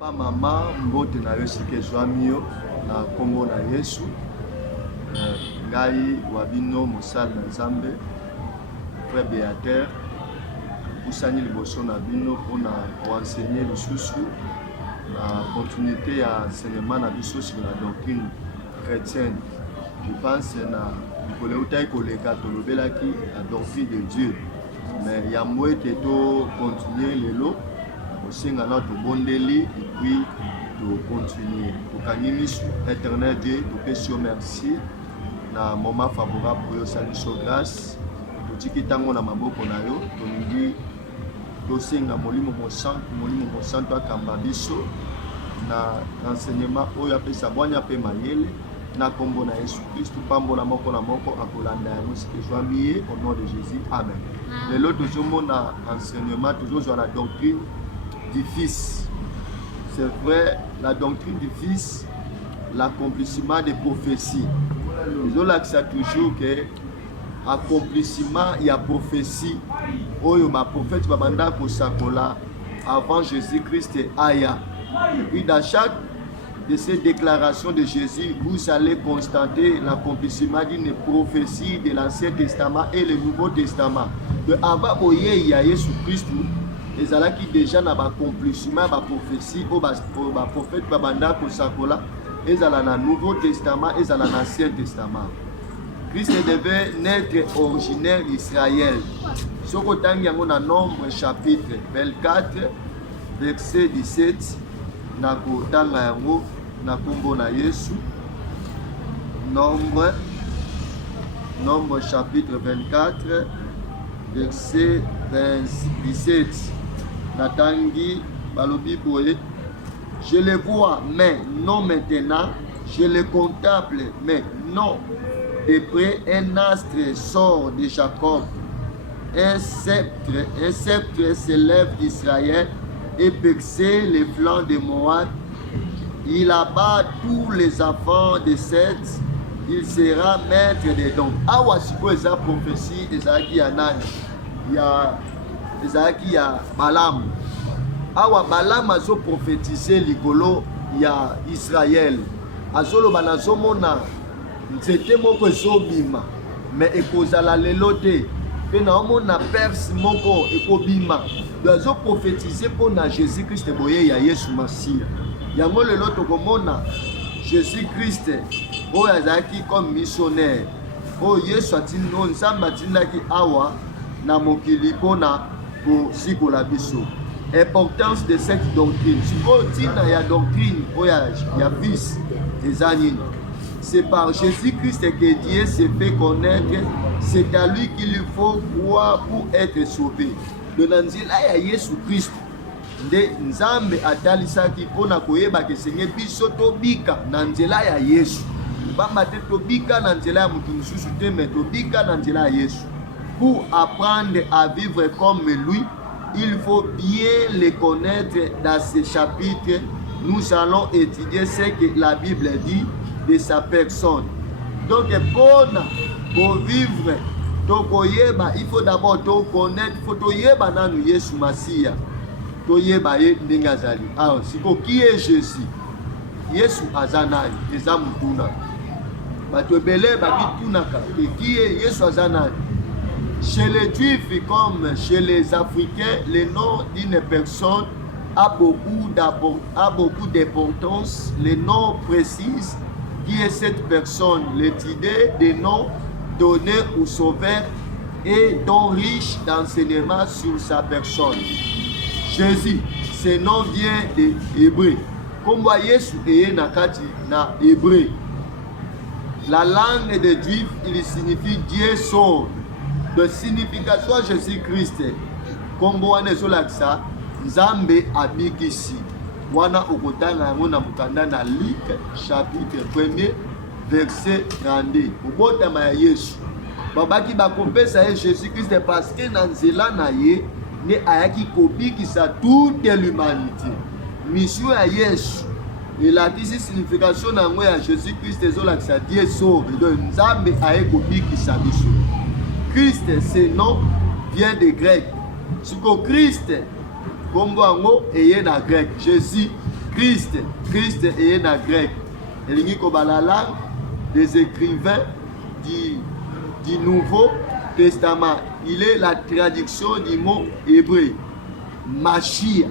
Papa mama mbote na yo sike zwamio na kombo na Yesu. Ngai wabino mosala na Nzambe Frère Beater pusani liboso na bino pona enseigner lisusu na continuité ya enseignement na biso sur la doctrine chrétienne. Je pense na likolo utai koleka tolobelaki la doctrine de Dieu, mais ya mwete to continuer lelo osenga na to bondeli et puis to continuer tokangi misu éternel Dieu to merci na moment favorable pour yo saliso grâce totiki tango na maboko na yo tolingi tosenga molimo mosantu akamba biso na enseignement oyo apesa bwanya pe mayele na kombo na Yesu Christ pambola moko na moko akolanda yango sike joamie au nom de Jésus, amen. Lelo tozomona enseignement toujours la doctrine du Fils. C'est vrai, la doctrine du Fils, l'accomplissement des prophéties. Nous avons toujours que accomplissement il y a prophétie. Oyo ma prophète babanda ko sakola avant Jésus-Christ et aya. Et puis dans chaque de ces déclarations de Jésus, vous allez constater l'accomplissement d'une prophétie de l'Ancien Testament et le Nouveau Testament. De avant oye ya Jésus Christ, les ala qui déjà na accomplissement ba prophétie au ba prophète babanda ko sakola, les ala na Nouveau Testament et ala na Ancien Testament. Christ devait naître originaire d'Israël. Sokotangi yango na Nombre chapitre 24 verset 17 na kotanga yango na kombo na Yesu. Nombre chapitre 24 verset 17 natangi balobi boye. Je le vois mais non maintenant, je le contemple mais non de près. Un astre sort de Jacob, un sceptre s'élève d'Israël et percer les flancs de Moab. Il abat tous les enfants de Seth, il sera maître des dons. Awa siko eza prophétie ezalaki ya nani? Ezalaki ya Balaam. Awa Balaam azo prophétiser likolo ya Israël. Azoloba nazomona nzete moko ezobima mais ekozala lelo te. Pe na omona perse moko ekobima. Azo prophétiser pour na Jésus-Christ boye ya Yesu Masia. Yango lelo tokomona Jésus-Christ oyo azalaki comme missionnaire. Oyo Yesu atino Nzambe atindaki awa na mokili mpona kosikola biso. Importance de cette doctrine. Sikoyo ntina ya doctrine oyo ya fils eza nini? C'est par Jésus-Christ que Dieu s'est fait connaître. C'est à lui qu'il faut croire pour être sauvé. De nanzela ya Yesu Christ nde Nzambe atalisaki mpona koyeba ke Seigneur biso tobika na nzela ya Yesu. Bamba te tobika na nzela ya mutu mususu te, mais tobika na nzela ya Yesu. Pour apprendre à vivre comme lui, il faut bien le connaître. Dans ce chapitre, nous allons étudier ce que la Bible dit de sa personne. Donc pour vivre tokoyeba, il faut d'abord to connaître, il faut toyeba nanu Yesu Masia. Toyeba ye ndengazali. Alors, siko qui est Jésus? Yesu azanani, eza mutuna. Bato ebele bakitunaka, qui est Yesu azanani? Chez les Juifs comme chez les Africains, le nom d'une personne a beaucoup d'importance. Le nom précise qui est cette personne. L'idée des noms donnés au Sauveur et dont riche d'enseignements sur sa personne. Jésus, ce nom vient de hébreu. Comme Yesu est nakati na hébreu. La langue des Juifs, il signifie Dieu sauve. De signification Jésus-Christ. Comme wana ezolakisa Nzambe abikisi. Wana okotanga yango na mukanda na Luc chapitre 1er verset 32. Obotama ya Yesu. Babaki bakopesa ye Jésus-Christ parce que na nzela na ye ne ayaki kobikisa toute l'humanité. Mission ya Yesu elakisi signification nango ya Jésus-Christ ezolakisa Dieu sauve. Donc Nzambe aye kobikisa biso. Christ, ce nom vient de grec. Siko Christ, kombo ango eye na grec. Jésus Christ est en grec. Et il y a la langue des écrivains du Nouveau Testament. Il est la traduction du mot hébreu. Mashiach.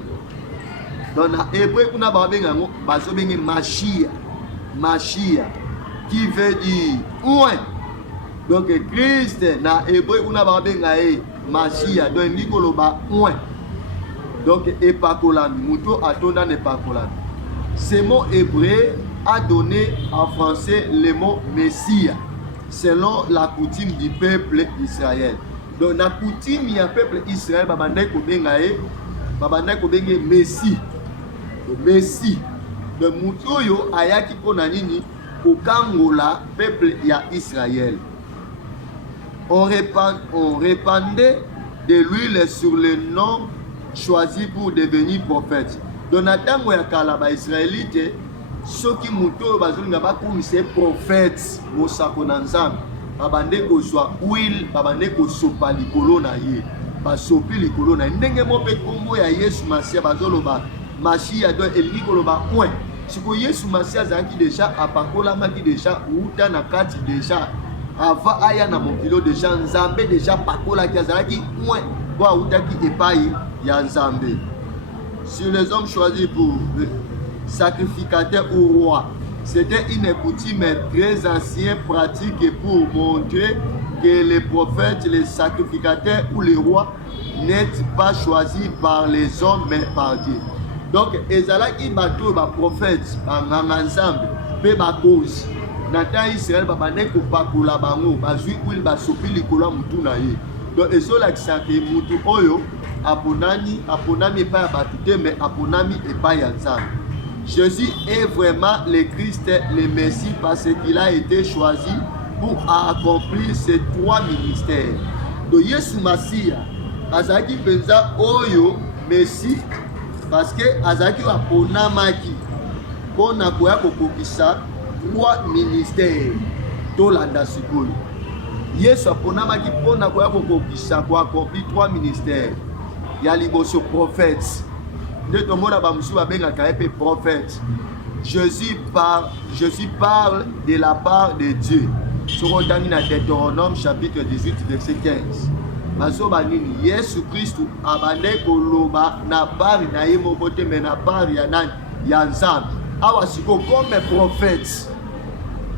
Donc, en hébreu, on a besoin Mashiach. Mashiach. Qui veut dire ouin. Donc, Christ, en hébreu, on a besoin Mashiach. Donc, il y a ouin. Donc, Epakolami. Mouto atona Epakolami. Ce mot hébreu a donné en français le mot Messie, selon la coutume du peuple d'Israël. Donc, la coutume du peuple d'Israël, babanda ko benge Messie. Messie. Donc, Moutoyo ayaki ponanini au Kangola, peuple d'Israël. On répandait de l'huile sur le nom choisi pour devenir prophète. Donc, natango ya kalaba israélite, ceux qui Moutoyo bazolinga bakomise prophète, mosako na nzambe. Babande ko zwa huile, babande ko sopa likolo na ye. Basopi likolo na ndenge mope kombo ya Yesu Masia bazoloba Mashiach do elingi koloba oin. Siko Yesu Masia zaki déjà apakola maki déjà uta na kati déjà ava aya na mokilo déjà nzambe déjà pakola ki azaki oin kwa uta ki epai ya nzambe. Sur les hommes choisis pour sacrificateur au roi. C'était une coutume très ancienne pratique pour montrer que les prophètes, les sacrificateurs ou les rois n'étaient pas choisis par les hommes mais par Dieu. Donc, ezalaki bato ba prophètes nganga nzambe pe ba cause. Nata Israël ba bane ko pakola bango bazui kuil ba sopi likolo mutu na ye. Donc ezola kisake mutu oyo aponami pa batu te mais aponami epa ya nzambe. Jésus est vraiment le Christ, le Messie, parce qu'il a été choisi pour accomplir ces trois ministères. Donc, Yesu Masia, azaki penza oyo Messie, parce que azaki wa ponamaki, pona koya kokokisa trois ministères. Tolanda sikoyo. Yesu aponamaki pona koya kokokisa ko accomplir trois ministères. Ya liboso prophète. De ton mot prophète. Jésus parle de la part de Dieu. Sur le Deutéronome chapitre 18 verset 15. Mazoba nini Yesu Christ abande koloba na part na ye mobote mais na part ya nani ya nzambe. Awa siko comme prophète.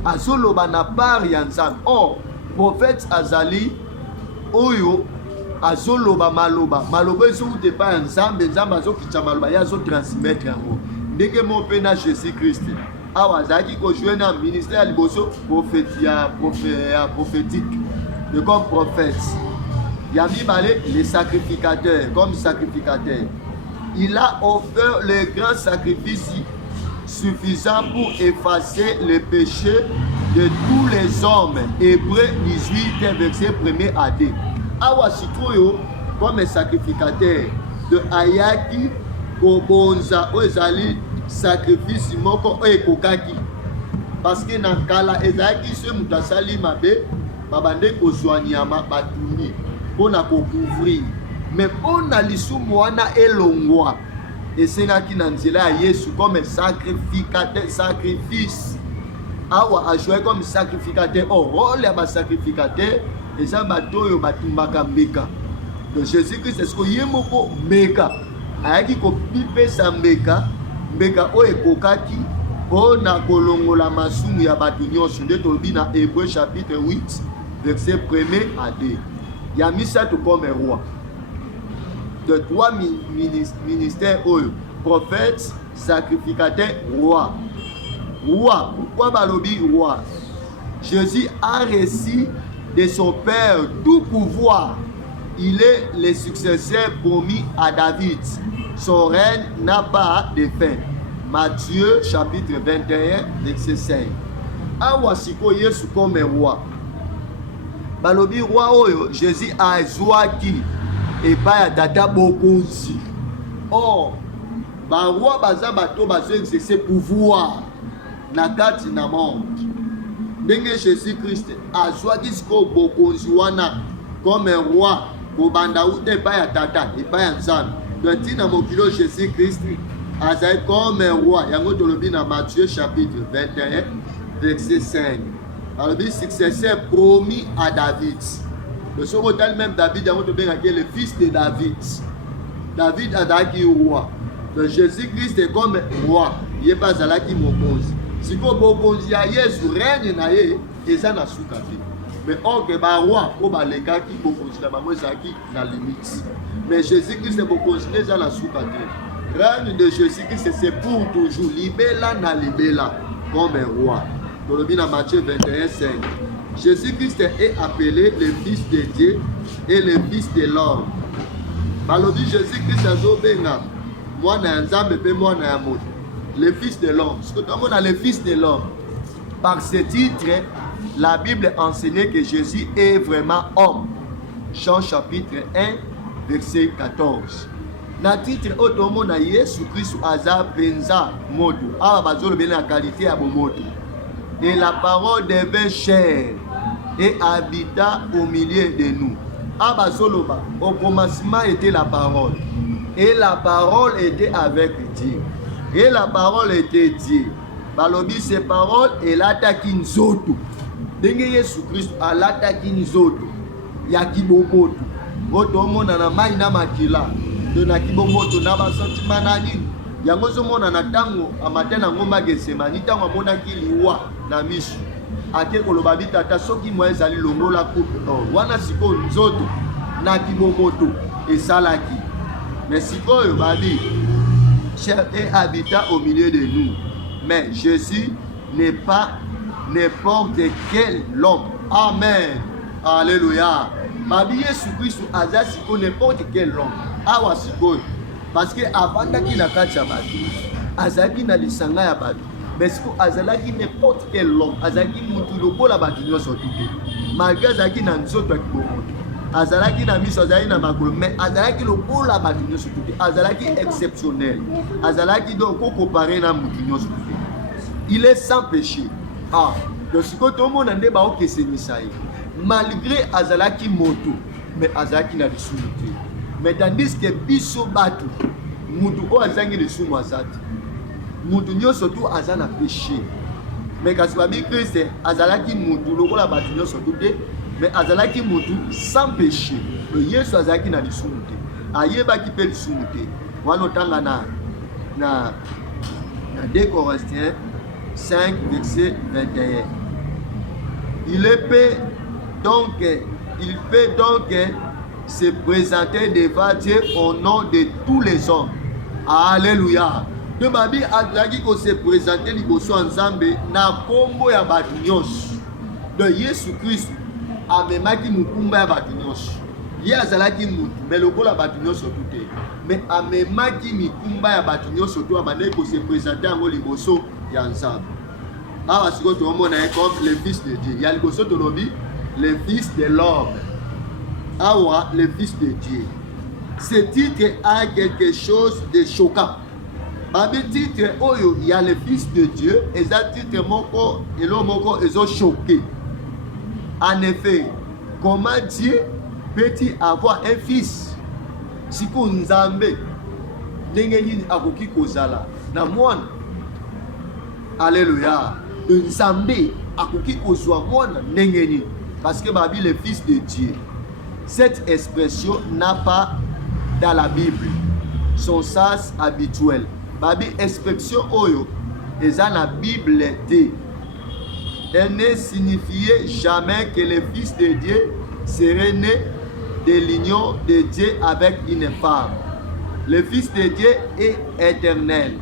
Azoloba na part ya nzambe. Oh, prophète azali oyo azoloba maloba ezo ute pa nzambe azokitsa maloba ya zo transmettre yango ndenge mo pe na Jésus Christ awa azaki ko jouer na ministère ya liboso prophétique de comme prophète ya mibale les sacrificateurs comme sacrificateur. Il a offert le grand sacrifice suffisant pour effacer le péché de tous les hommes. Hébreux 18 verset 1er à 2. Awa sikoyo comme sacrificateur de ayaki kobonza ezali sacrifice moko ekokaki parce que na kala ezaki se mutasali mabe babande kozwanyama batuni pona ko couvrir mais pona lisumu wana elongwa esengaki na nzela ya Yesu comme sacrificateur sacrifice awa a joué comme sacrificateur au rôle ya ba sacrificateur. Et ça, batoyo batumbaka mbeka. Donc Jésus-Christ, est-ce que yemoko mbeka? Ayaki ko pipe sa mbeka o ekokaki pona kolongola masumu ya batu nyonso nde tolobi na Hébreux chapitre 8 verset 1er à 2. Ya misato comme roi. De trois ministères oyo, prophète, sacrificateur, roi. Roi, pourquoi balobi roi? Jésus a reçu de son père tout pouvoir. Il est le successeur promis à David. Son règne n'a pas de fin. Matthieu chapitre 21 verset 5. Awa siko Yesu comme roi. Balobi roi oyo Jésus a zwaki epai ya tata bokonzi. Or ba roi baza bato bazo exercer pouvoir na kati na monde. Ndenge Jésus Christ azwaki siko bokonzi wana comme un roi kobanda ute epai ya tata epai ya nzambe. Donc tina mokilo Jésus Christ azali comme un roi. Yango tolobi na Matthieu chapitre 21 verset 5. Alobi successeur promis à David. Le second même David, yango tobengaki le fils de David. David azalaki roi. Donc Jésus-Christ est comme roi. Ye pas azalaki mokonzi. Siko bokonzi ya Yesu règne na ye eza na suka te. Mais or que ba roi ko ba lekaki bokonzi na bango ezalaki na limite. Mais Jésus-Christ est bokonzi eza na suka te. Règne de Jésus-Christ c'est pour toujours. Libela na libela comme un roi. Tolobi na Matthieu 21 5. Jésus-Christ est appelé le fils de Dieu et le fils de l'homme. Balobi Jésus-Christ azobenga mwana ya Nzambe pe mwana ya moto. Le fils de l'homme. Ce que tout le monde a le fils de l'homme. Par ce titre, la Bible enseignait que Jésus est vraiment homme. Jean chapitre 1, verset 14. Na titre où tout le monde a Jésus-Christ aza penza moto. Ah, bazolo bien la qualité à moto. Et la parole devint chair et habita au milieu de nous. Ah, bazolo ba. Au commencement était la parole. Et la parole était avec Dieu. Et la parole était Dieu. Balobi ces paroles et l'attaque nzoto. Denge Yesu Christ a l'attaque nzoto. Ya kibomoto. Oto mona na mai na makila. De na kibomoto na ba sentiment na nini. Yango zo mona na tango amatena ngomba Getsemani tango mona kiliwa na misu. Ake koloba bitata soki mo ezali longola coupe. Wana siko nzoto na kibomoto esalaki. Mais sikoyo babi chair et habita au milieu de nous. Mais Jésus n'est pas n'importe quel homme. Amen. Alléluia. Babi Yesu Christ azasi ko n'importe quel homme. Awa sikoyo. Parce que avant qu'il na kati ya babi, azaki na lisanga ya babi. Mais siko azalaki n'importe quel homme. Azaki mutu lokola bato nyonso tuke. Malgré azaki na nzoto ya kibomoto. Azalaki na miso azalaki na makolo mais azalaki lokola bato nyonso tuke. Azalaki exceptionnel. Azalaki donc comparé na mutu nyonso tuke. Il est sans péché. Ah, donc si tout le monde a débat au Kesenisaï, malgré azalaki moto, mais azalaki na lisumuté. Mais tandis que biso batu, mutu o azangi lisumu azati. Mutu nyonso tu azana péché. Mais kasi babi Christ azalaki mutu lokola batu nyonso tuke. Mais azalaki mutu sans péché. Le Yesu azalaki na lisumuté. Ayebaki pe lisumuté. Wana tanga na 2 Corinthiens 5 verset 21. Il peut donc se présenter devant Dieu au nom de tous les hommes. Alléluia. De babi azalaki ko se présenter liboso nzambe na kombo ya batu nyonso. De Yesu Christ amemaki mukumba ya batu nyonso. Ye azalaki mutu mais lokola batu nyonso tute. Mais amemaki mikumba ya batu nyonso to abandaki ko se présenter yango liboso ya nzambe. Awa siko to mona comme le fils de Dieu. Ya liboso to lobi le fils de l'homme. Awa le fils de Dieu. Ce titre a quelque chose de choquant. Babi titre oyo il y a le fils de Dieu et ça titre moko et l'homme moko ils ont choqué. En effet, comment Dieu peut-il avoir un fils? Si ko nzambe ndenge nini akoki kozala na mwana. Alléluia. Nzambe akoki kozwa mwana ndenge nini? Parce que babi le fils de Dieu. Cette expression n'a pas dans la Bible son sens habituel. Babi expression oyo eza na Bible te. Elle ne signifiait jamais que le fils de Dieu serait né de l'union de Dieu avec une femme. Le fils de Dieu est éternel.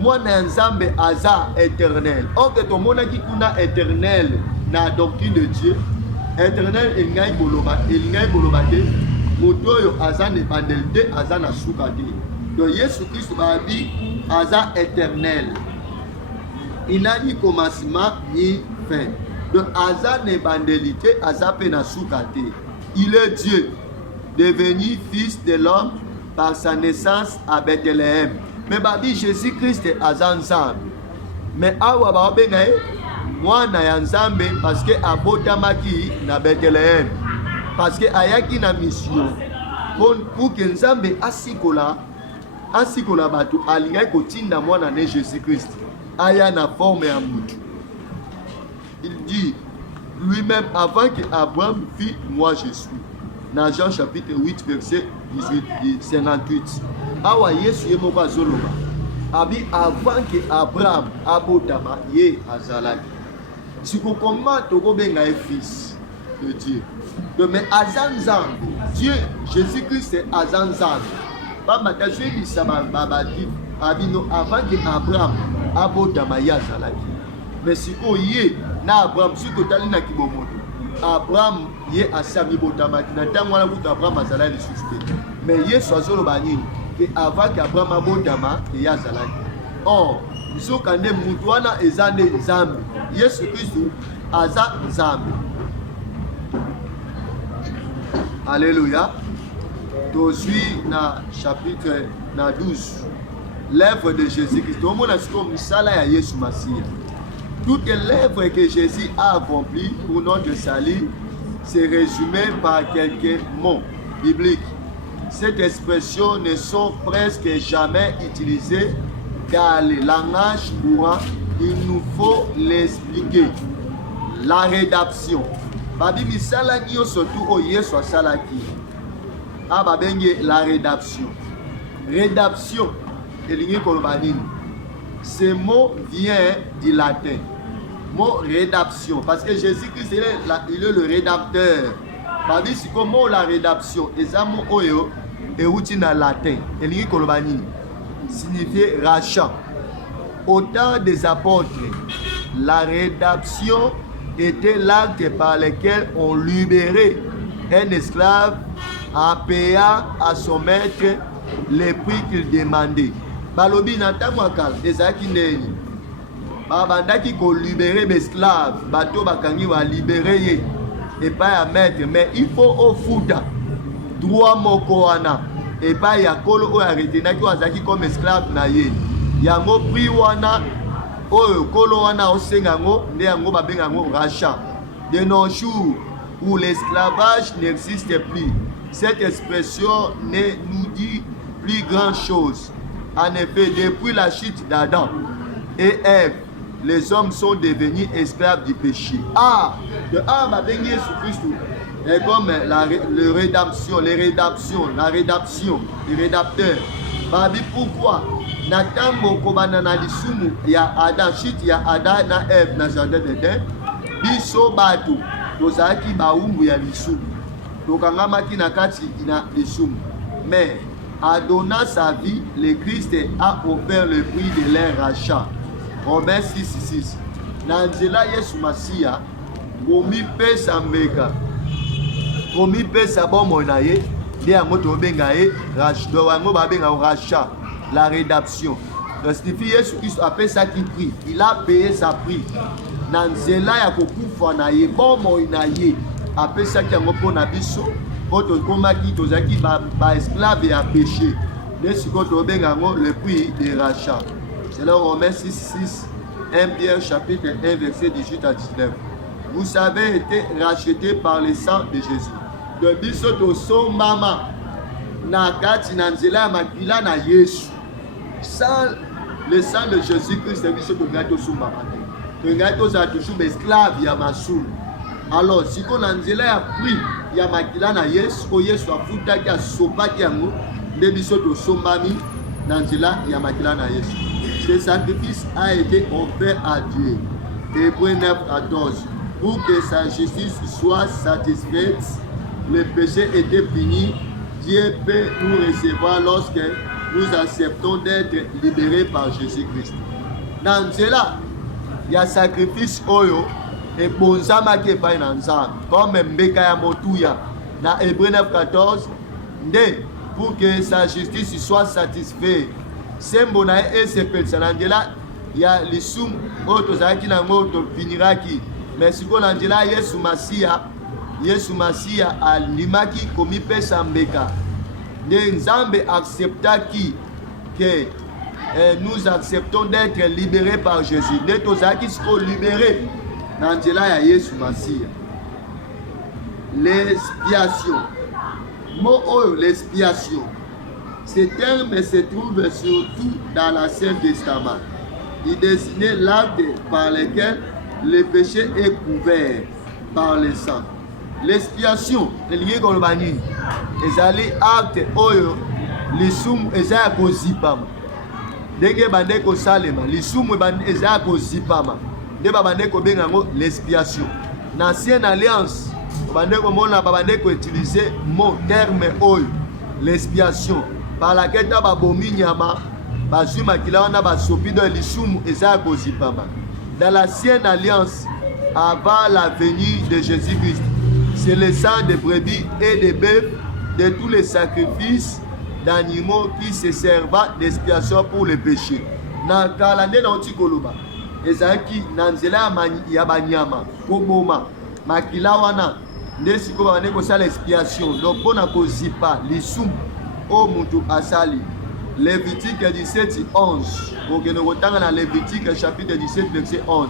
Mwana nzambe aza éternel. Or que ton monaki kuna éternel na doctrine de Dieu. Éternel elingai boloba te. Moto yo aza ne bandelite aza na suka te. Donc Yesu Christ babi aza éternel. Il n'a ni commencement ni fin. Donc aza ne bandelite aza pe na suka te. Il est Dieu, devenu fils de l'homme par sa naissance à Bethléem. Mais babi Jésus-Christ aza nzambe. Mais awa ba benga mwana ya nzambe parce que abotamaki na Bethléem. Parce que ayaki na mission pour que nzambe asikola Ainsi qu'on a battu, alinga kotinda mwana ne Jésus-Christ. Aya na forme ya mutu. Il dit lui-même avant que Abraham fît, moi je suis. Dans Jean chapitre 8 verset 58. Awa Yesu yemoko azoloba. Abi avant que Abraham abotama ye azalaki. Si vous comment toko benga fils de Dieu. Mais azanzambe, Dieu Jésus-Christ c'est azanzambe. Ba matashe bisaba babadi abino avant que Abraham abotama ye azalaki. Mais si ko ye na Abraham si totali na kibomoto. Abraham ye asami botama na tango wana kuta Abraham azalaki lisusu. Mais Yesu azoloba nini? Que avant qu'Abraham abotama ye azalaki. Or, Zokande Mutwana ezane Nzambe. Yesu Christ aza Nzambe. Alléluia. Tu suis na chapitre na 12. L'œuvre de Jésus-Christ. Tout le monde a dit comme Misala ya Yesu Massia. Toute l'œuvre que Jésus a accomplie pour notre salut, c'est résumé par quelques mots bibliques. Cette expression ne sont presque jamais utilisées car le langage courant, il nous faut l'expliquer. La rédaction. Babi misala niyo surtout o Yesu asalaki. Babenge la rédaction. Rédaction. Elingi kolobanini. Ce mot vient du latin. Mot rédaction. Parce que Jésus-Christ il est le rédacteur. Babi si comment la rédaction. Ezamo oyo euti na latin. Elingi kolobanini. Signifiait rachat. Au temps des apôtres, la rédaction était l'acte par lequel on libérait un esclave en payant à son maître les prix qu'il demandait. Balobi natamwakal ezaki ndeni. Babandaki ko libérer l'esclave, bato bakangi wa libérer ye et pas à maître, mais il faut au futa droit moko wana. Et pas ya kolo o aretenaki wazaki comme esclave na ye. Yango prix wana o kolo wana osenga ngo nde yango babenga ngo rachat. De nos jours où l'esclavage n'existe plus, cette expression ne nous dit plus grand chose. En effet, depuis la chute d'Adam et Ève, les hommes sont devenus esclaves du péché. Babengi Jésus Christ. Et comme la rédaction, les rédactions, les rédacteurs. Babi pourquoi? Natango kobana na lisumu ya Adam, shit ya Adam na Ève na jardin d'Éden. Biso batu tozaki baumbu ya lisumu. Tokangamaki na kati na lisumu. Mais en donnant sa vie, le Christ a offert le prix de leur rachat. Romains 6:6. Nanzela Yesu Masia, komi pesa mbeka. Komi pesa bomo na ye, de yango tobenga ye rachat. Wango babenga rachat, la rédaction. Donc signifie Yesu Christ a payé sa prix. Il a payé sa prix. Nanzela ya kokufa na ye bomo na ye. A payé sa yango pona biso. Quand komaki tozaki ba esclave ya péché. De ce que tobenga le prix de rachat. C'est là Romains 6:6, 1 Pierre chapitre 1 verset 18 à 19. Vous avez été rachetés par le sang de Jésus. De biso to so mama na kati na nzela makila na Yesu. Sans le sang de Jésus-Christ, biso to gato so mama. To gato za toujours esclave ya masul. Alors si ko na nzela ya prix ya makila na Yesu, o Yesu afuta ki asopaki yango de biso to so mami na nzela ya makila na Yesu. Ce sacrifice a été offert à Dieu. Hébreux 9:14. Pour que sa justice soit satisfaite, le péché était fini. Dieu peut nous recevoir lorsque nous acceptons d'être libérés par Jésus-Christ. Dans cela, il y a sacrifice oyo et bonzama qui est pas dans ça. Comme mbeka ya motuya. Dans Hébreux 9:14, pour que sa justice soit satisfaite. Sembo na esepel sanangela ya lisum oto zaki na moto finiraki. Mais si ko nangela Yesu Masia alimaki komi pesa mbeka. De Nzambe acceptaki que nous acceptons d'être libérés par Jésus. De tozaki sko libéré nangela ya Yesu Masia. L'expiation. Mo oyo l'expiation. Ce terme se trouve surtout dans l'Ancien Testament. Il désignait l'acte par lequel le péché est couvert par le sang. L'expiation, elingi koloba nini? Ezali acte oyo lisumu ezali kozipama. Ndenge bande kosalema, lisumu ezali kozipama. Nde babande kobenga yango l'expiation. Na Ancienne Alliance, babande komona babande ko utiliser mot terme oyo l'expiation par laquelle ta babomi nyama bazwi makila wana basopi do lisumu ezali kozipama. Dans l'Ancienne Alliance, avant la venue de Jésus-Christ, c'est le sang de brebis et de bœufs, de tous les sacrifices d'animaux qui se servent d'expiation pour le péché. Na kala nde na oti koloba ezalaki na nzela ya banyama koboma makila wana nde sikoyo bande kosala expiation donc mpona kozipa lisumu oyo mutu asali. Lévitique 17:11. Okende kotanga na Lévitique chapitre 17 verset 11.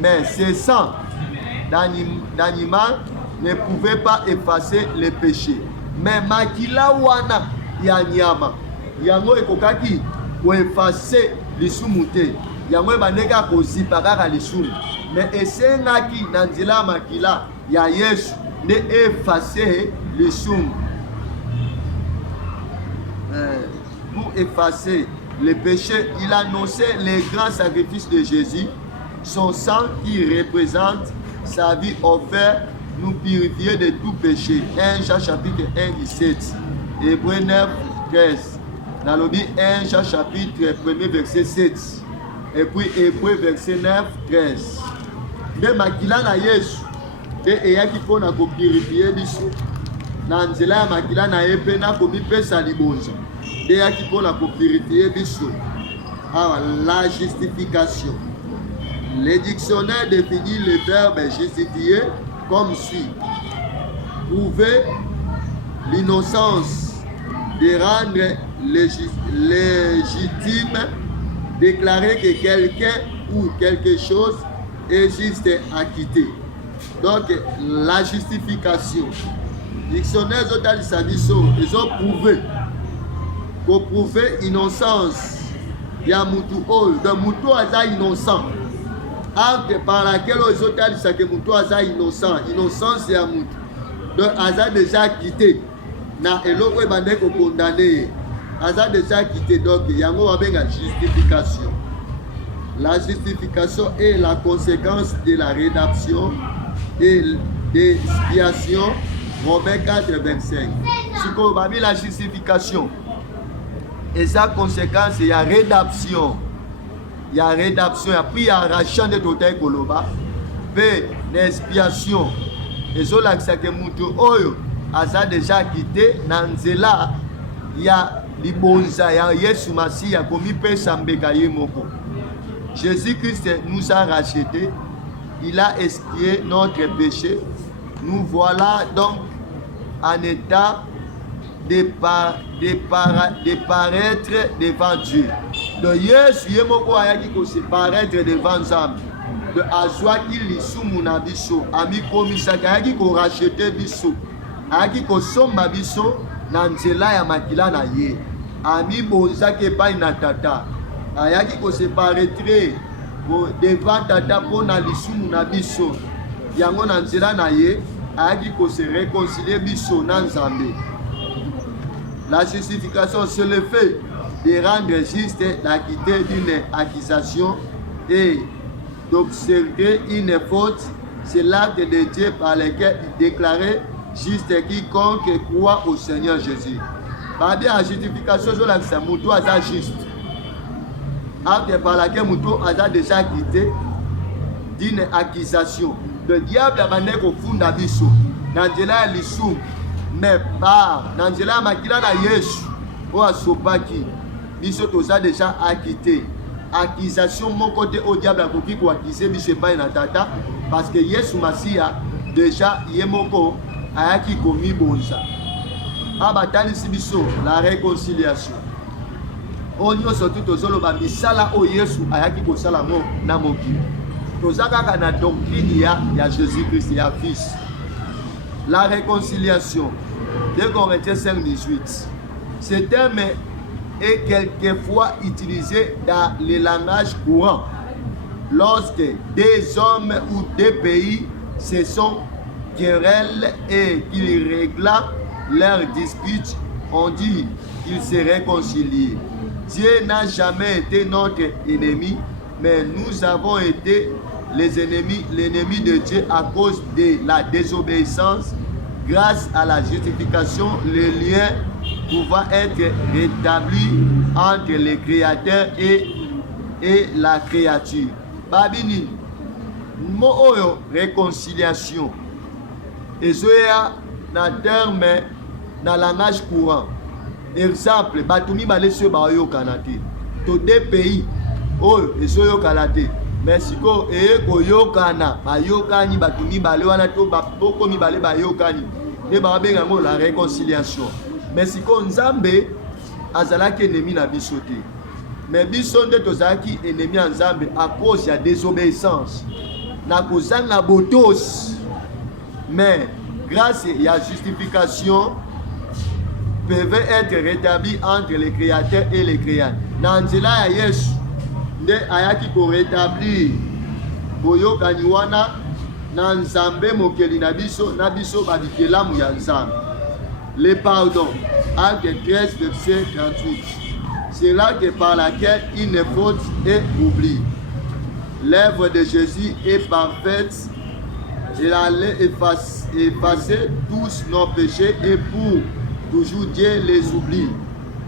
Mais ce sang d'animal ne pouvait pas effacer le péché. Mais makila wana ya nyama yango ekokaki ko effacer lisumu te. Yango ebandeka kozipa kaka lisumu. Mais esengaki na nzela makila ya Yesu nde effacer lisumu. Pour effacer le péché, il annonçait les grands sacrifices de Jésus, son sang qui représente sa vie offerte, nous purifier de tout péché. 1 Jean chapitre 1, 17. Hébreux 9, 13. Nalobi 1 Jean chapitre 1, verset 7. Et puis Hébreux verset 9, 13. De makila na Yesu, de eyaki pona ko purifier biso. Na nzela ya makila na ye mpe na komipesa libonza. Deyaki mpona kopurifier biso. Alors, la justification. Le dictionnaire définit le verbe justifier comme suit. Prouver l'innocence, de rendre légitime, déclarer que quelqu'un ou quelque chose est juste acquitté. Donc, la justification. Dictionnaire zotalisa biso, ils ont prouvé. Pour prouver innocence ya mutu oyo, de mutu aza innocent. Acte par laquelle ils ont dit que mutu aza innocent, innocence ya mutu. Donc aza déjà quitté. Na eloko ebande ko condamné. Aza déjà quitté, donc yango babenga justification. La justification est la conséquence de la rédemption et d'expiation. Romains 4, 25. Siko babi la justification. Et sa conséquence, il y a rédemption. Il y a rédemption. Puis il y a rachat de total koloba. Puis l'expiation. Et ça, là, c'est que mutu oyo a déjà quitté. Nanzela, il y a libonza, il y a Yesu Masi, il y a commis pesambeka yemoko. Jésus-Christ nous a rachetés. Il a expié notre péché. Nous voilà donc en état de paraître devant Dieu. De Yesu yemoko ayaki ko se paraître devant Zam. De azwaki lisumu na biso, ami komisaka ayaki ko racheter biso. Ayaki ko somba biso na nzela ya makila na ye. Ami bozaki epai na tata. Ayaki ko se paraître devant tata pona lisumu na biso. Yango na nzela na ye, ayaki ko se réconcilier biso na Nzambe. La justification, c'est le fait de rendre juste l'acquitté d'une accusation et d'observer une faute. C'est l'acte de Dieu par lequel il déclarait juste quiconque croit au Seigneur Jésus. Par bien la justification, c'est Moutou aza juste. Acte par laquelle Moutou aza déjà quitté d'une accusation. Le diable a bandé au fond d'abisso. Nandela lissou. Mais par Nandela makila na Yesu o asopaki biso toza déjà acquitté. Accusation mon côté au diable akoki ko accuser biso pa na tata parce que Yesu Masia déjà yemoko ayaki komi bonza. Abatali sibiso la réconciliation. Onyo surtout tozoloba misala o Yesu ayaki ko sala mo na mokili. Toza kaka na doctrine ya Jésus-Christ ya fils. La réconciliation. 2 Corinthiens 5, 18. Ce terme est quelquefois utilisé dans le langage courant. Lorsque des hommes ou des pays se sont querelles et qu'ils règlent leurs disputes, on dit qu'ils se réconcilient. Dieu n'a jamais été notre ennemi, mais nous avons été l'ennemi de Dieu à cause de la désobéissance. Grâce à la justification, le lien pouvant être rétabli entre le Créateur et la créature. Babini, mo oyo réconciliation. Et ça, dans terme, dans le langage courant. Exemple, Batumi Balesio Bayo Kanate. Tous deux pays, oyo, et so yo Kanate. Mexico, et Koyokana, Bayokani, Batumi Balewana, Boko mi Bale Bayokani. Et Babengango, la réconciliation. Mexico, Nzambe, Azalaki ennemi na bisote. Mais biso nde tozalaki ennemi ya Nzambe à cause ya désobéissance. Na kozanga botos. Mais grâce à la justification, peuvent être rétablis entre les créateurs et les créateurs. Dans nzela ya Yesu, nde ayaki ko rétablir boyokani wana na Nzambe mokeli na biso babikelamu ya Nzambe. Le pardon, acte 13, verset 38. C'est là que par laquelle une faute est oubliée. L'œuvre de Jésus est parfaite. Il allait effacer tous nos péchés et pour toujours Dieu les oublie.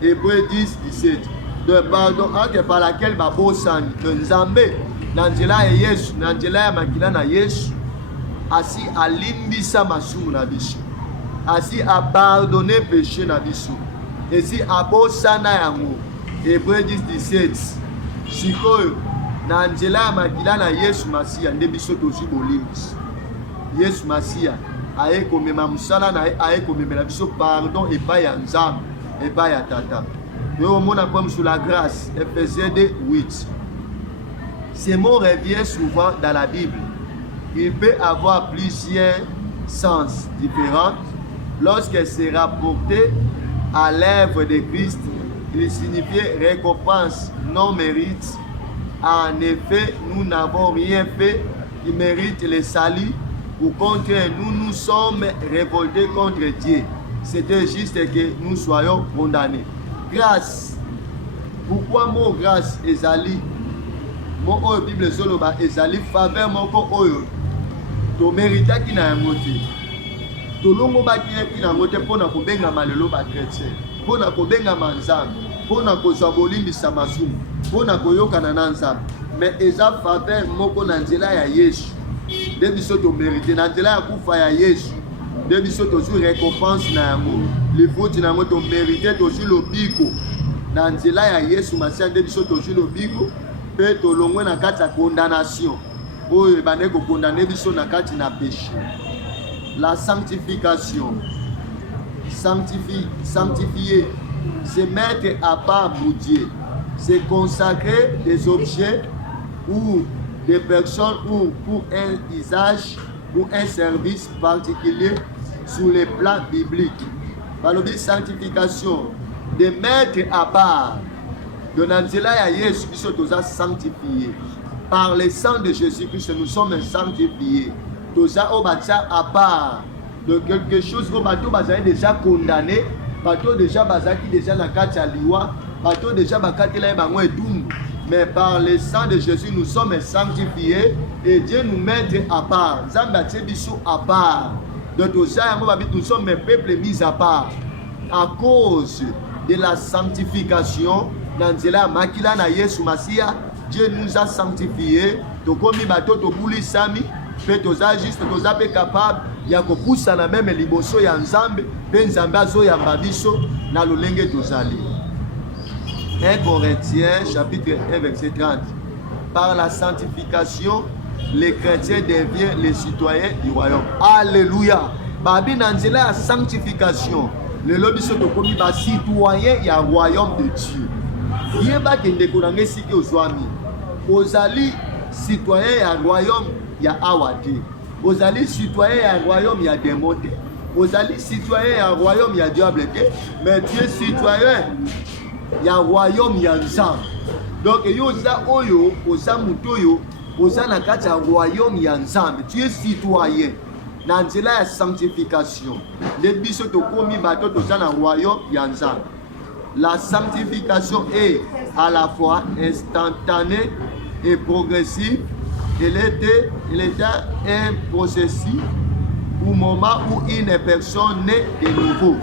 Hébreux 10, 17. De pardon, par laquelle Babosan, Nzambe, Nanjela et Yesu, Nanjela et Makila na Yesu, assis à limbisa masumu na biso, assis à pardonner péché na biso, et si à Bosana yango. Hébreux 10, 17. Sikoyo, Nanjela et Makila na Yesu Masia, Nebiso toshi bolimbis. Yesu Masia, aye komema musala na aye komema biso pardon et pas ya Nzambe et pas ya tata. Nous on comme sur la grâce, Ephésiens 2, 8. Ces mots reviennent souvent dans la Bible. Il peut avoir plusieurs sens différents. Lorsqu'elle s'est rapportée à l'œuvre de Christ, il signifiait récompense, non mérite. En effet, nous n'avons rien fait qui mérite le salut. Au contraire, nous nous sommes révoltés contre Dieu. C'était juste que nous soyons condamnés. Grâce. Pourquoi mot grâce ezali? Mon oyo Bible zoloba ezali faveur moko oyo to mérita ki na yango te. To longo ba ki na yango te pona ko benga malelo ba chrétien. Pona ko benga Nzambe, pona ko zwa bolimbisa masumu, pona ko yokana na Nzambe. Mais eza faveur moko na nzela ya Yesu. De biso to mérité na nzela ya kufa ya Yesu. De biso to zu récompense na yango. Les fautes na yango to mérité to zu lobiko. Na nzela ya Yesu Masia de biso to zu lobiko. Pe to longwe na kati ya condamnation. Oyo bane ko condamner biso na kati na péché. La sanctification. Sanctifier, c'est mettre à part pour Dieu. C'est consacrer des objets ou des personnes ou pour un usage ou un service particulier sur le plan biblique. Par le sanctification, de mettre à part. De Nanzela ya Yesu Christ nous a sanctifiés. Par le sang de Jésus-Christ, nous sommes sanctifiés. Nous avons à part de quelque chose que bateau bazali déjà condamné, bateau déjà bazaki déjà na kati ya liwa, bateau déjà bakatela bango etumbu. Mais par le sang de Jésus, nous sommes sanctifiés et Dieu nous met à part. Zamba biso à part. De tout ça, nous sommes un peuple mis à part. À cause de la sanctification, dans la makila na Yesu Masia, Dieu nous a sanctifiés. Tokomi bateau tobuli sami, pe toza juste toza pe capable ya kopusa na même liboso ya Nzambe, pe Nzambe azo ya babiso na lolenge tozali. 1 Corinthiens chapitre 1 verset 30. Par la sanctification, les chrétiens deviennent les citoyens du royaume. Alléluia. Babi nanzela la sanctification. Le lobiso tokomi ba citoyen ya royaume de Dieu. Yeba kende konange siki ozwami. Ozali citoyen ya royaume ya awate. Ozali citoyen ya royaume ya démon te. Ozali citoyen ya royaume ya diable te. Mais tu es citoyen ya royaume ya Nzambe. Donc yo za oyo oza mutoyo oza na kati ya royaume ya Nzambe. Tu es citoyen na nzela ya sanctification. Les biso tokomi bato toza na royaume ya Nzambe. La sanctification est à la fois instantanée et progressive. Elle était un processus au moment où une personne naît de nouveau.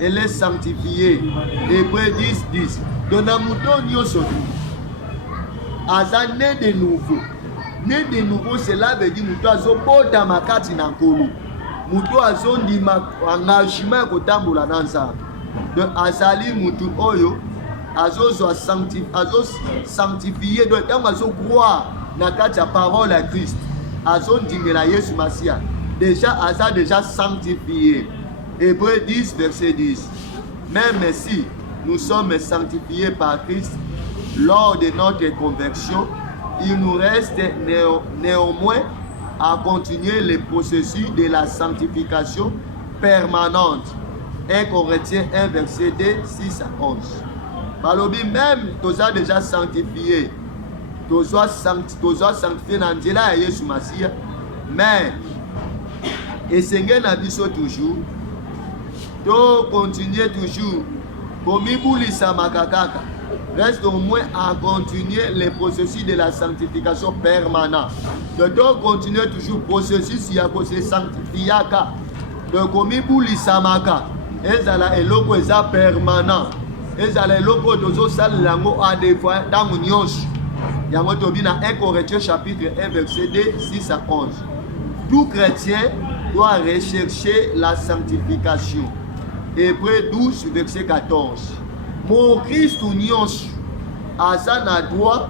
Elle est sanctifiée. Hébreux 10:10. Donc na muto nyonso aza né de nouveau. Né de nouveau, cela veut dire muto azobota makati na nkolo. Muto azondima engagement kotambola na Nzambe. Donc azali mutu oyo azozwa sanctifié. Donc tango azokroire na kati ya parole ya Christ, azondimela Yesu Masia, déjà sanctifié. Hébreux 10 verset 10. Même si nous sommes sanctifiés par Christ lors de notre conversion, il nous reste néanmoins à continuer le processus de la sanctification permanente. 1 Corinthiens 1 verset 2, 6 à 11. Balobi même toza déjà sanctifié. Toza sanctifié na nzela ya Yesu Masia. Mais esenge na biso toujours to continuer toujours komibulisa makakaka. Reste au moins à continuer le processus de la sanctification permanente. Donc continuer toujours processus ya ko se sanctifiaka. Donc komibulisa maka ezala eloko eza permanent. Ezala eloko tozo salela yango a des fois tango nyonso. Yango tobi na 1 Corinthiens chapitre 1 verset 2, 6 à 11. Tout chrétien doit rechercher la sanctification. Hébreux 12 verset 14. Mon Christ nyonso aza na droit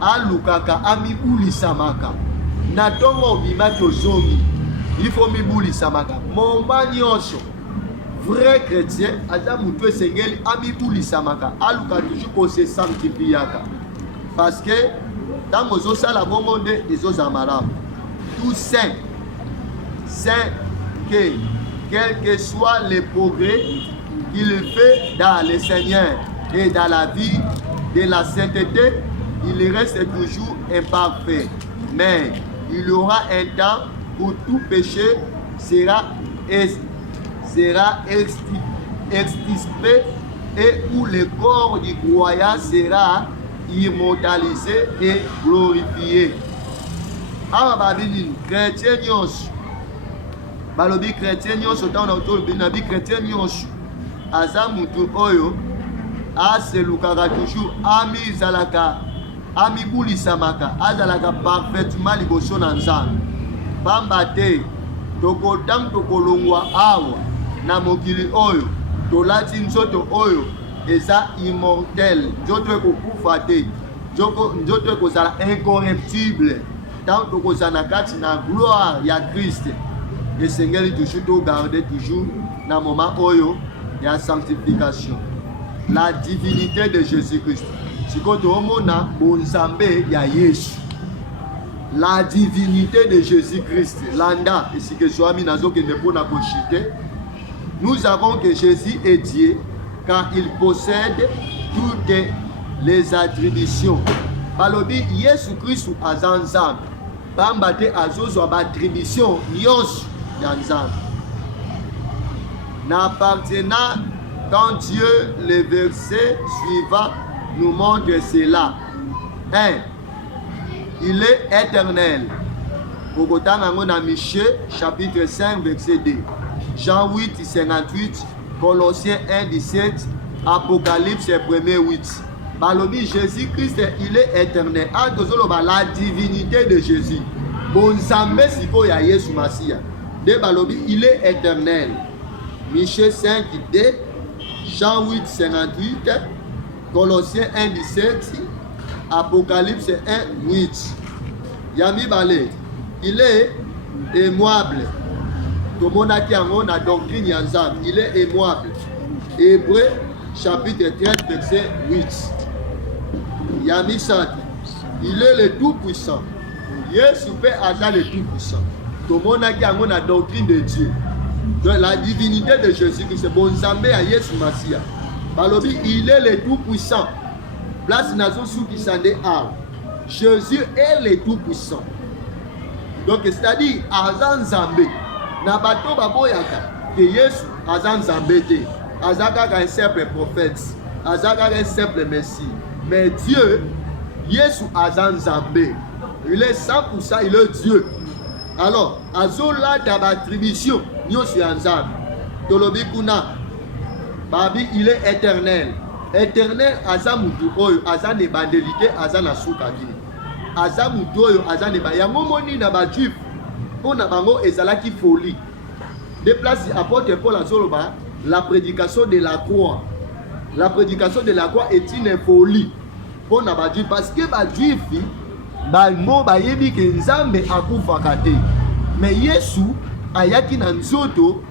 alukaka amibulisamaka. Na tongo obimaki ozongi, il faut mibulisamaka. Momba nyonso vrai chrétien aza mutu esengeli amibulisamaka, aluka toujours ko se sanctifiaka. Parce que tango ozosala bongo nde ezozala malamu. Tout saint que quel que soit le progrès qu'il fait dans le Seigneur et dans la vie de la sainteté, il reste toujours imparfait. Mais il y aura un temps où tout péché sera extirpé et où le corps du croyant sera immortalisé et glorifié. Awa babini chrétien nyonso balobi chrétien nyonso tana otolobi na bi chrétien nyonso aza mutu oyo aselukaka toujours amizalaka amibulisamaka azalaka parfaitement liboso na Nzambe. Pamba te tokotango tokolongwa awa na mokili oyo tolati nzoto oyo eza immortel, nzoto ekokufa te, nzoto ekozala incorruptible. Tant que na kati na gloire ya Christ, esengeli toujours to garder toujours na moment oyo ya sanctification. La divinité de Jésus-Christ. Siko to omona bonzambe ya Yesu. La divinité de Jésus-Christ. Landa esike swami nazoke ne pona kochite. Nous avons que Jésus est Dieu car il possède toutes les attributions. Balobi Yesu Christ aza Nzambe. Pamba te azozwa battribution nyonso ya Nzambe. N'appartenant quand Dieu, le verset suivant nous montre cela. 1. Il est éternel. Bogotanga ngona Michée chapitre 5 verset 2. Jean 8 58, Colossiens 1 17, Apocalypse 1 8. Balobi Jésus-Christ, il est éternel. La divinité de Jésus. Bonzambe siko ya Yesu Masia. De balobi, il est éternel. Michée 5 2, Jean 8 58, Colossiens 1 17, Apocalypse 1 8. Yami Balé, il est immuable. Tout le monde a qui a la doctrine Yanzam, il est immuable. Hébreux chapitre 13 verset 8. Yami Sati, il est le tout-puissant. Yesu peut avoir le tout-puissant. Tout le monde a qui a la doctrine de Dieu. Donc la divinité de Jésus, c'est bon Zambé à Yesu Masia. balobi il est le tout puissant. Place nazo sou qui s'en est à. Jésus est le tout puissant. Donc c'est-à-dire azan Nzambe na bato baboyaka que Yesu azan Nzambe te. Azaka un simple prophète, azaka un simple messie. Mais Dieu, Yesu azan Nzambe. Il est 100%, il est Dieu. Alors, azola dans l'attribution, nous sommes Nzambe. Tolobi kuna, babi il est éternel. Éternel azamutu oyo azane bandelite azana sukaki. Azamutu oyo azane ba yango moni na ba juif pona bango ezalaki folie. De place apôtre Paul azoloba la prédication de la croix. La prédication de la croix est une folie pona ba juif parce que ba juif bango bayebi ke Nzambe akufaka te. Mais Yesu ayaki na nzoto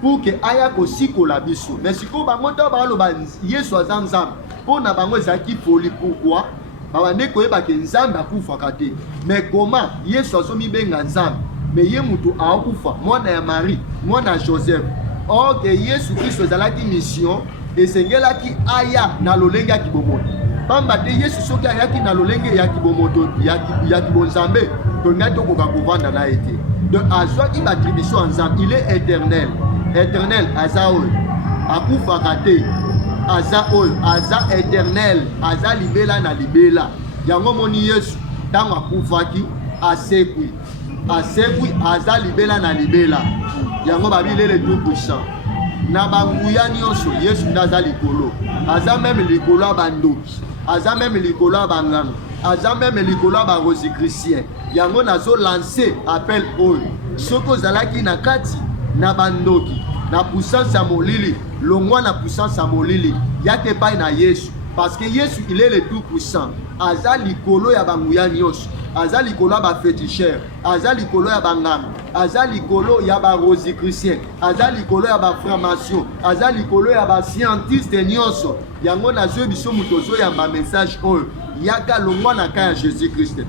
pour que aya kosikola biso. Mais siko bango to baloba Yesu aza Nzambe pona bango ezalaki folie. Pourquoi? Babande koyeba ke Nzambe akufaka te. Mais comment Yesu azomi benga Nzambe? Mais ye mutu akufa mwana ya Marie, mwana ya Joseph. Or que Yesu Christ ezalaki mission esengelaki aya na lolenge ya kibomoto. Pamba te Yesu soki ayaki na lolenge ya kibomoto ya kibonzambe tonga tokoka kovanda na ete. Donc azwaki batribution ya Nzambe, il est éternel. Éternel aza oyo akufaka te. Aza oyo aza éternel, aza libela na libela. Yango moni Yesu tango akufaki asekwi. Asekwi aza libela na libela. Yango babile le tout puissant. Na banguya nyonso Yesu ndaza likolo. Aza même likolo ya bandoki. Aza même likolo ya banganga. Aza même likolo ya barosi chrétien. Yango nazo lancer appel oyo. Soko zalaki na kati na bandoki. Na puissance ya molili. Longwa na puissance ya molili. Yake pai na Yesu. Parce que Yesu il est le tout puissant. Aza likolo ya banguya nyonso. Aza likolo ya ba féticheur, aza likolo ya banganga, aza likolo ya ba rosicrucien, aza likolo ya ba franc-maçon, aza likolo ya ba scientiste nyonso. Yango nazo biso mutozo ya ba message oyo yaka longwa na kaya Jésus Christ.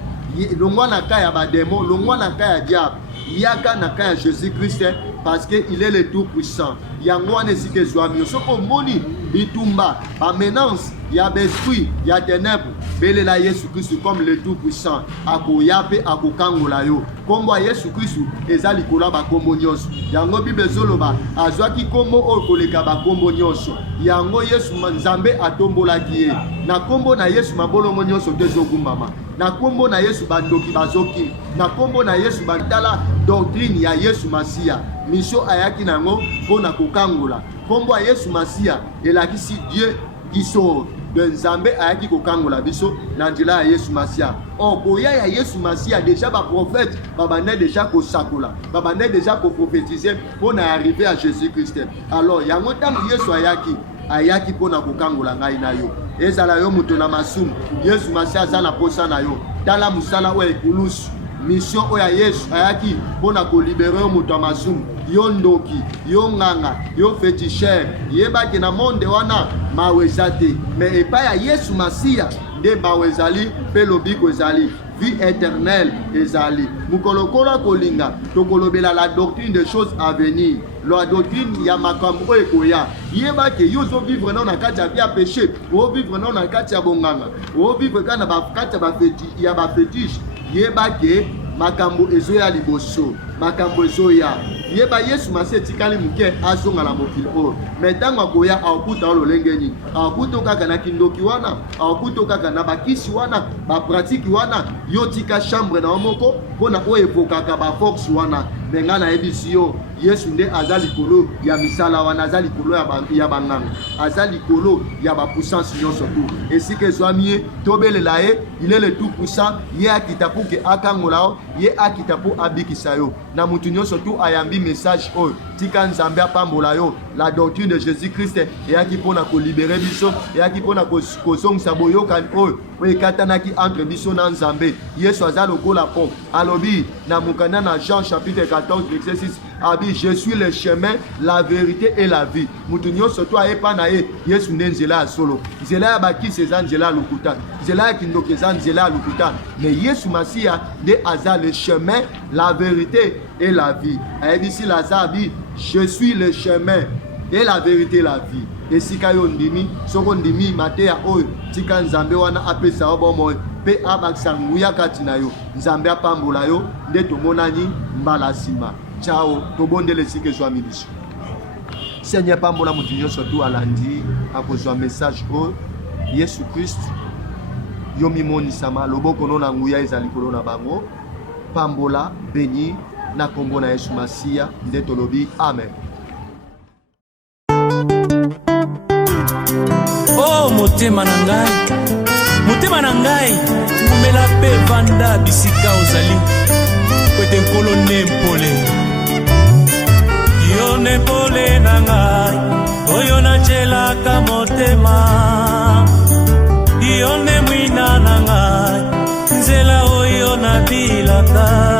Longwa na kaya ba démon, longwa na kaya diable. Yaka na kaya Jésus Christ parce que il est le tout puissant. Yango ane sike zwami soko moni bitumba ba menace ya besprit ya ténèbres belela Yesu Christ comme le tout puissant akoya pe akokangola yo kombo Yesu Christ eza likolo ba kombo nyonso. Yango Bible zoloba azwaki kombo oyo koleka ba kombo nyonso. Yango Yesu Nzambe atombolaki ye na kombo na Yesu mabolongo nyonso tezokumbama. Na kombo na Yesu bandoki bazoki. Na kombo na Yesu bandala doctrine ya Yesu Masia. Mission ayaki nango pona kokangola. Kombo ya Yesu Masia elakisi Dieu qui sauve. De Nzambe ayaki kokangola biso na nzela ya Yesu Masia. Or koya ya Yesu Masia déjà ba prophète babane déjà ko sakola. Babane déjà ko prophétiser pona arriver à Jésus Christ. Alors yango tango Yesu ayaki pona kokangola ngai na yo. Ezala yo muto na masumu. Yesu Masia azala posa na yo. Tala musala o ekulusu. Mission oya Yesu ayaki pona ko libérer muto na masumu. Yo ndoki, yo nganga, yo féticheur, yebaki na monde wana mawezate. Mais epa ya Yesu Masia nde mawezali pe lobiko ezali. Vie éternelle ezali. Mukolokola kolinga tokolobela la doctrine des choses à venir. La doctrine ya makambo ekoya. Yebaki yo zo vivre na kati ya péché, o vivre na kati ya bonganga, o vivre kana ba kati ya ba fétiche. Yebaki makambo ezoya liboso, makambo ezoya. Yeba Yesu Masia tikali muke azonga la mokili o. Metango akoya akuta lolenge ni. Akuto kaka na kindoki wana, akuto kaka na bakisi wana, ba pratique wana, yo tika chambre na moko pona o evokaka ba force wana. Benga na ebisio Yesu nde azali kolo ya misala wana, azali kolo ya banganga, azali kolo ya ba puissance nyonso tout. Et si que zwamie tobelela ye, il est le tout puissant, ye akitapu ke akangolao, ye akitapu abikisa yo. Na mutu nyonso tout ayambi message oyo tika Nzambe apambola yo la doctrine de Jésus Christ eyaki mpona kolibere biso, eyaki mpona kozongisa boyokani oyo ekatanaki entre biso na Nzambe. Yesu aza lokola pont alobi na mokanda na Jean chapitre 14 verset 6 abi je suis le chemin, la vérité et la vie. Mutu nyonso to ayepa na ye Yesu nde nzela ya solo. Nzela ya bakisi eza nzela ya lokuta, nzela ya kindoki eza nzela ya lokuta. Mais Yesu Masia nde aza le chemin, la vérité et la vie. Ayebisi Lazare, je suis le chemin et la vérité et la vie. esika yo ndimi soko ndimi mateya oyo tika nzambe wana apesa yo bomoi pe abakisa nguya kati na yo nzambe apambola yo nde tomonani mbala nsima. Ciao, tobondele esika ezwa mibiso. Seigneur pambola moto nyonso tu alandi akozwa message oyo Yesu Christ yo mimonisama loboko no na nguya ezali likolo na bango. Pambola béni na kombo na Yesu Masia nde tolobi amen. Oh motema na ngai ngumela pe vanda bisika ozali kwete nkolo nempole yo nempole na ngai oyo nacelaka motema yo ne mwina na ngai nzela oyo nabilaka